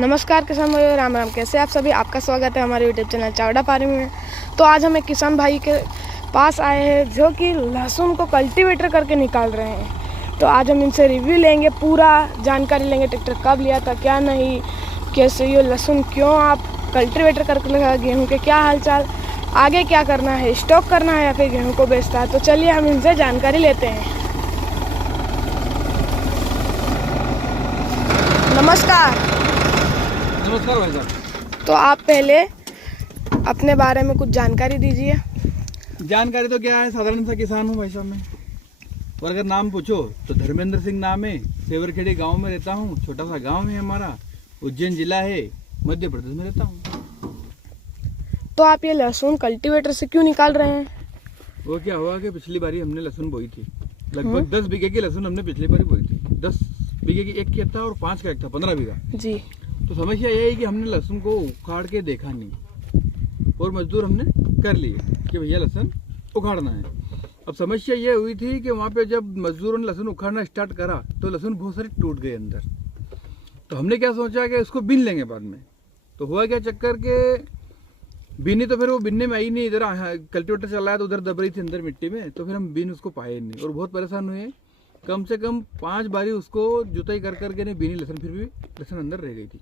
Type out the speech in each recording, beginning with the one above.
नमस्कार किसान भाई, राम राम। कैसे आप सभी? आपका स्वागत है हमारे यूट्यूब चैनल चावड़ा फार्मिंग में। तो आज हम एक किसान भाई के पास आए हैं जो कि लहसुन को कल्टीवेटर करके निकाल रहे हैं। तो आज हम इनसे रिव्यू लेंगे, पूरा जानकारी लेंगे। ट्रैक्टर कब लिया था, क्या नहीं, कैसे ये लहसुन क्यों आप कल्टीवेटर करके लगा, गेहूँ के क्या हालचाल, आगे क्या करना है, स्टॉक करना है या फिर गेहूँ को बेचता है। तो चलिए हम इनसे जानकारी लेते हैं। नमस्कार। नमस्कार भाई साहब। तो आप पहले अपने बारे में कुछ जानकारी दीजिए। जानकारी तो क्या है, साधारण सा किसान हूँ भाई साहब मैं। और अगर नाम पूछो तो धर्मेंद्र सिंह नाम है, सेवरखेड़ी गांव में रहता हूँ। छोटा सा गांव है हमारा, उज्जैन जिला है, मध्य प्रदेश में रहता हूँ। तो आप ये लहसुन कल्टीवेटर से क्यों निकाल रहे हैं? वो क्या हुआ कि पिछली बारी हमने लहसुन बोई थी, लगभग 10 बीघे की लहसुन हमने पिछली बारी बोई थी। 10 बीघे की एक खेत था और 5 का एक था, 15 बीघा जी। तो समस्या यह है कि हमने लहसुन को उखाड़ के देखा नहीं, और मजदूर हमने कर लिए कि भैया लहसुन उखाड़ना है। अब समस्या ये हुई थी कि वहाँ पे जब मजदूरों ने लहसुन उखाड़ना स्टार्ट करा तो लहसुन बहुत सारे टूट गए अंदर। तो हमने क्या सोचा कि इसको बीन लेंगे बाद में। तो हुआ क्या चक्कर के बीनी, तो फिर वो बीनने में आई नहीं। इधर कल्टीवेटर चलाया तो उधर दब रही थी अंदर मिट्टी में, तो फिर हम बीन उसको पाए नहीं और बहुत परेशान हुए। कम से कम 5 बारी उसको जुताई कर करके नहीं बीनी लहसुन, फिर भी लहसुन अंदर रह गई थी।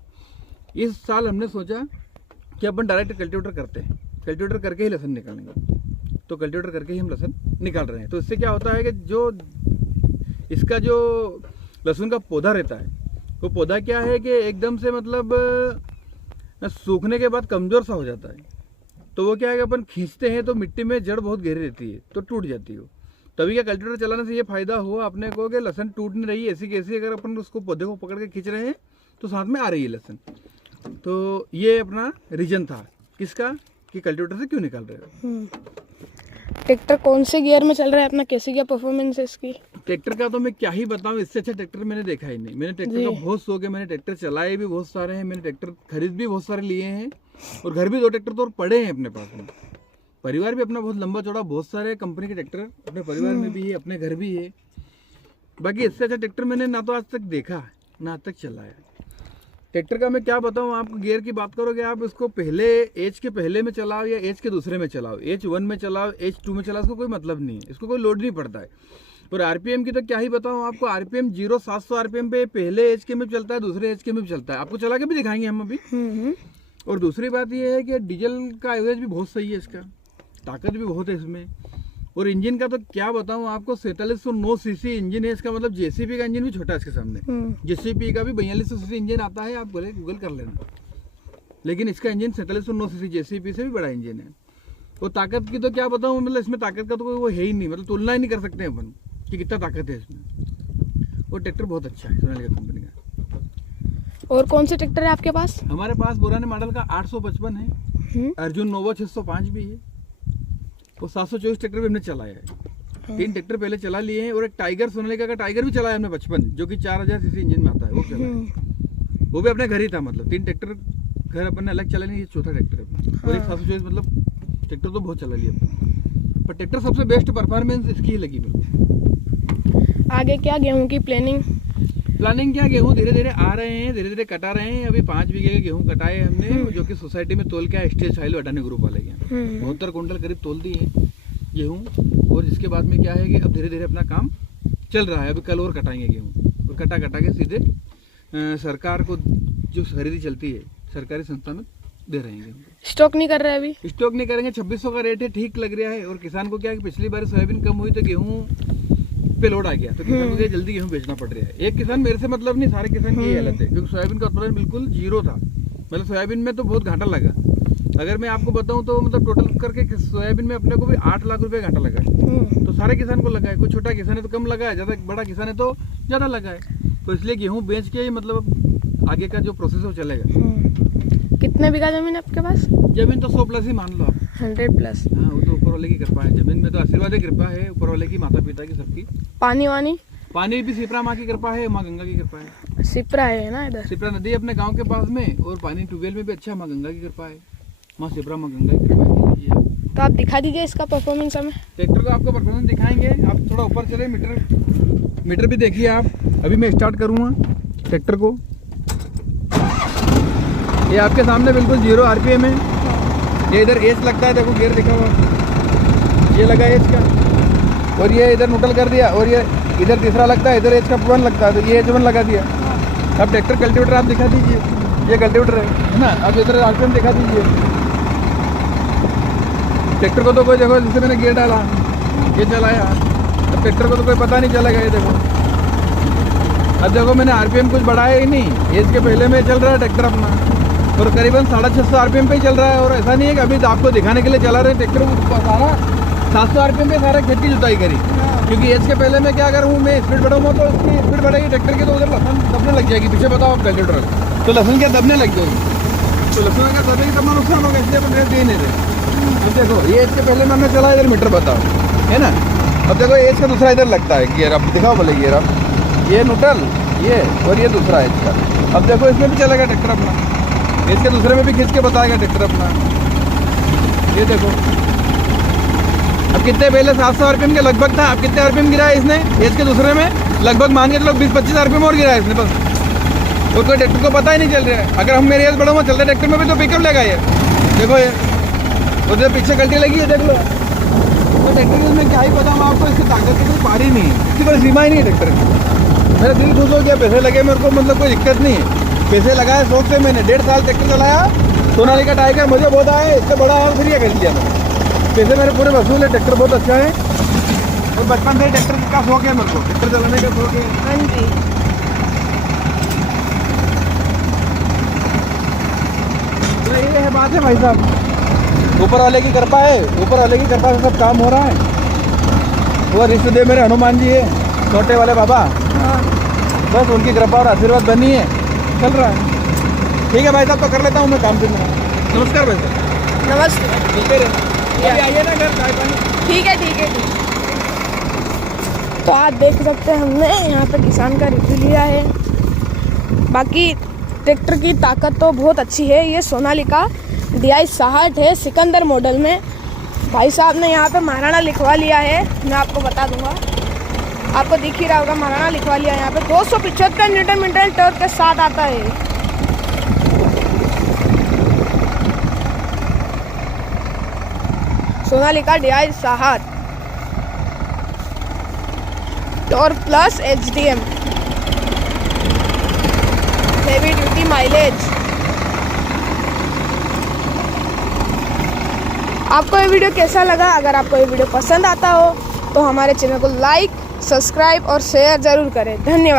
इस साल हमने सोचा कि अपन डायरेक्ट कल्टीवेटर करते हैं, कल्टीवेटर करके ही लहसुन निकालेंगे। तो कल्टीवेटर करके ही हम लहसुन निकाल रहे हैं। तो इससे क्या होता है कि जो इसका जो लहसुन का पौधा रहता है, वो पौधा क्या है कि एकदम से मतलब सूखने के बाद कमज़ोर सा हो जाता है। तो वो क्या है कि अपन खींचते हैं तो मिट्टी में जड़ बहुत गहरी रहती है, तो टूट जाती है। तभी क्या कल्टीवेटर चलाने से ये फायदा हुआ अपने को कि लहसुन टूट नहीं रही है। ऐसी कैसी अगर अपन उसको पौधे को पकड़ के खींच रहे हैं तो साथ में आ रही है लहसुन। तो ये अपना रीजन था किसका कि कल्टीवेटर से क्यों निकाल रहे हो। ट्रैक्टर कौन से गियर में चल रहा है अपना, कैसी क्या परफॉर्मेंस है इसकी? ट्रैक्टर का तो मैं क्या ही बताऊं, इससे अच्छा ट्रैक्टर मैंने देखा ही नहीं। मैंने ट्रैक्टर का बहुत शौक है, मैंने ट्रैक्टर चलाए भी बहुत सारे हैं, मैंने ट्रैक्टर खरीद भी बहुत सारे लिए हैं, और घर भी 2 ट्रैक्टर तो और पड़े हैं अपने पास में। परिवार भी अपना बहुत लंबा चौड़ा, बहुत सारे कंपनी के ट्रैक्टर अपने परिवार में भी है, अपने घर भी है। बाकी इससे अच्छा ट्रैक्टर मैंने ना तो आज तक देखा ना आज तक चलाया। ट्रैक्टर का मैं क्या बताऊं आपको, गियर की बात करोगे आप, इसको पहले एज के पहले में चलाओ या एज के दूसरे में चलाओ, एज 1 में चलाओ, एज 2 में चलाओ, इसको कोई मतलब नहीं है, इसको कोई लोड नहीं पड़ता है। और आरपीएम की तो क्या ही बताऊं आपको, आरपीएम 0700 आरपीएम पे पहले एज के में चलता है, दूसरे एज के में भी चलता है। आपको चला के भी दिखाएंगे हम अभी। और दूसरी बात यह है कि डीजल का एवरेज भी बहुत सही है, इसका ताकत भी बहुत है इसमें। और इंजन का तो क्या बताऊं आपको, 4709 सीसी इंजन है इसका, मतलब जेसीबी का इंजन भी छोटा है इसके सामने। जेसीबी का भी 4200 सीसी इंजन आता है, आप बोले गूगल कर लेना, लेकिन इसका इंजन 4709 सीसी जेसीबी से भी बड़ा इंजन है। वो ताकत की तो क्या बताऊं, मतलब इसमें ताकत का तो कोई वो है ही नहीं, मतलब तुलना ही नहीं कर सकते अपन कि कितना ताकत है इसमें। वो ट्रैक्टर बहुत अच्छा है सोनालिका कंपनी का। और कौन से ट्रैक्टर है आपके पास? हमारे पास पुराने मॉडल का 855 है, अर्जुन नोवा 605 भी है, वो 724 ट्रैक्टर भी हमने चलाया है। 3 ट्रैक्टर पहले चला लिए हैं, और एक टाइगर सोनालिका का टाइगर भी चलाया हमने 55, जो कि 4000 सीसी इंजन में आता है, वो चलाया। वो भी अपने घर ही था, मतलब 3 ट्रैक्टर घर अपन ने अलग चला नहीं, ये चौथा ट्रैक्टर है। और एक 724, मतलब ट्रैक्टर तो बहुत चला लिया, पर ट्रैक्टर सबसे बेस्ट परफॉर्मेंस इसकी ही लगी मेरे। आगे क्या गेहूँ की प्लानिंग क्या, गेहूँ धीरे धीरे आ रहे हैं, धीरे धीरे कटा रहे हैं। अभी 5 बीघे के गेहूँ कटाए हमने, जो कि सोसाइटी में तोल के स्टेज फाइल अडानी ग्रुप वाले के 72 कुंटल करीब तोल दिए गेहूँ। और जिसके बाद में क्या है कि अब धीरे धीरे अपना काम चल रहा है। अभी कल और कटाएंगे गेहूँ, और कटा के सीधे सरकार को जो खरीदी चलती है सरकारी संस्था में दे रहे हैं। स्टॉक नहीं कर रहे अभी? स्टॉक नहीं करेंगे, 2600 का रेट है, ठीक लग रहा है। और किसान को क्या है कि पिछली बार सोयाबीन कम हुई तो गेहूँ पे लोड आ गया, तो किसान को जल्दी गेहूं बेचना पड़ रहा है। एक किसान मेरे से मतलब नहीं, सारे किसान की यही हालत है, क्योंकि सोयाबीन का उत्पादन बिल्कुल 0 था। मतलब सोयाबीन में तो बहुत घाटा लगा। अगर मैं आपको बताऊं तो मतलब टोटल करके सोयाबीन में अपने को भी 8 लाख रुपए घाटा लगा है। तो सारे किसान को लगा है, कोई छोटा किसान है तो कम लगा है, ज्यादा बड़ा किसान है तो ज्यादा लगा है। तो इसलिए गेहूँ बेच के ही मतलब आगे का जो प्रोसेस है वो चलेगा। कितने बीघा जमीन है आपके पास? जमीन तो 100 प्लस ही मान लो आप। 100 प्लस? हाँ, वो तो ऊपर वाले की कृपा है। जमीन में तो आशीर्वाद की कृपा है, ऊपर वाले की, माता पिता की, सबकी। पानी भी सिपरा माँ की कृपा है, माँ गंगा की कृपा है। सिपरा है ना इधर? सिपरा नदी अपने गांव के पास में, और पानी ट्यूबवेल में भी अच्छा, माँ गंगा की कृपा है। माँ सिपरा, माँ गंगा की कृपा है। तो आप दिखा दीजिए इसका परफॉर्मेंस हमें। ट्रैक्टर को आपको परफॉर्मेंस दिखाएंगे। आप थोड़ा ऊपर चले, मीटर भी देखिए आप। अभी मैं स्टार्ट करूँगा ट्रैक्टर को। ये आपके सामने बिल्कुल 0 RPM है। ये इधर एच लगता है, देखो गियर दिखा हुआ, ये लगा एच का, और ये इधर न्यूट्रल कर दिया, और ये इधर तीसरा लगता है, इधर एच का 1 लगता है, तो ये H1 लगा दिया। अब ट्रैक्टर कल्टीवेटर आप दिखा दीजिए, ये कल्टीवेटर है ना। अब इधर RPM दिखा दीजिए। ट्रैक्टर को तो कोई देखो, जैसे मैंने गियर डाला, ये चलाया, अब ट्रैक्टर को तो कोई पता नहीं चलेगा। ये देखो, अब देखो मैंने RPM कुछ बढ़ाया ही नहीं, एज के पहले में चल रहा है ट्रैक्टर अपना, और करीबन 650 RPM पे ही चल रहा है। और ऐसा नहीं है कि अभी आपको दिखाने के लिए चला रहे ट्रैक्टर, सारा 700 RPM पे सारा खेत की जुताई करी, क्योंकि एज के पहले में क्या अगर हूँ मैं स्पीड बढ़ाऊंगा तो उसकी स्पीड बढ़ेगी ट्रैक्टर की, तो उधर लहसुन दबने लग जाएगी। पीछे बताओ आप कल्टीवेटर, तो लहसुन क्या दबने लग जाएगी, तो लहसुन अगर दबेगी तब नुकसान होगा, इसलिए अपन रेट दे नहीं रहे। अब देखो ये एज के पहले में हमने चला, इधर मीटर बताओ, है ना। अब देखो एज का दूसरा इधर लगता है गियर, अब दिखाओ बोले गियर, अब ये न्यूट्रल, ये और ये दूसरा एज का। अब देखो इसमें भी चलेगा ट्रैक्टर अपना, एज के दूसरे में भी खींच के बताएगा ट्रैक्टर अपना। ये देखो अब कितने पहले 700 RPM के लगभग था, अब कितने RPM गिरा है इसने एज के दूसरे में, लगभग मान के चलो 20-25 RPM और गिरा है इसने बस। तो कोई ट्रैक्टर को पता ही नहीं चल रहा है। अगर हम मेरे एज बढ़ाऊंगा चलते ट्रैक्टर में भी तो पिकअप लेगा ये, देखो ये उधर पीछे कल्टी लगी है, देख लो। तो ट्रैक्टर में क्या ही पता मैं आपको, इसकी ताकत की कोई पार ही नहीं है, इसकी कोई सीमा ही नहीं है ट्रैक्टर की। मेरा दिल खुश हो गया, पैसे लगे मेरे को, मतलब कोई दिक्कत नहीं है। पैसे लगाए शौक से, मैंने 1.5 साल ट्रैक्टर चलाया, सोनालिका टाइगर मुझे बहुत आया, इससे बड़ा है फिर ये कर लिया मैंने। पैसे मेरे पूरे वसूल है, ट्रैक्टर बहुत अच्छा है, और बचपन से ट्रैक्टर का शौक है मेरे को, ट्रैक्टर चलाने का शौक है। हाँ जी, तो ये है बात है भाई साहब, ऊपर वाले की कृपा है, ऊपर वाले की कृपा से सब काम हो रहा है। वो रिश्तेदार मेरे हनुमान जी है, छोटे वाले बाबा, हाँ बस उनकी कृपा और आशीर्वाद बनी है, चल रहा है। ठीक है भाई साहब, तो कर लेता हूँ मैं काम फिर मेरा। नमस्कार भाई साहब। नमस्ते। मिलते रहे, अभी आइए ना घर चाय पानी। ठीक है ठीक है ठीक है। तो आप देख सकते हैं हमने यहाँ पे किसान का रिव्यू लिया है। बाकी ट्रैक्टर की ताकत तो बहुत अच्छी है। ये सोनालिका DI 60 है, सिकंदर मॉडल में। भाई साहब ने यहाँ पे महाराणा लिखवा लिया है, मैं आपको बता दूंगा, आपको दिख ही रहा होगा, महाराणा लिखवा लिया है यहाँ पे। 275 न्यूटन मीटर टॉर्क के साथ आता है। सोनालिका DI 60 और plus HDM, heavy duty mileage. आपको ये वीडियो कैसा लगा? अगर आपको ये वीडियो पसंद आता हो तो हमारे चैनल को लाइक, सब्सक्राइब और शेयर ज़रूर करें। धन्यवाद।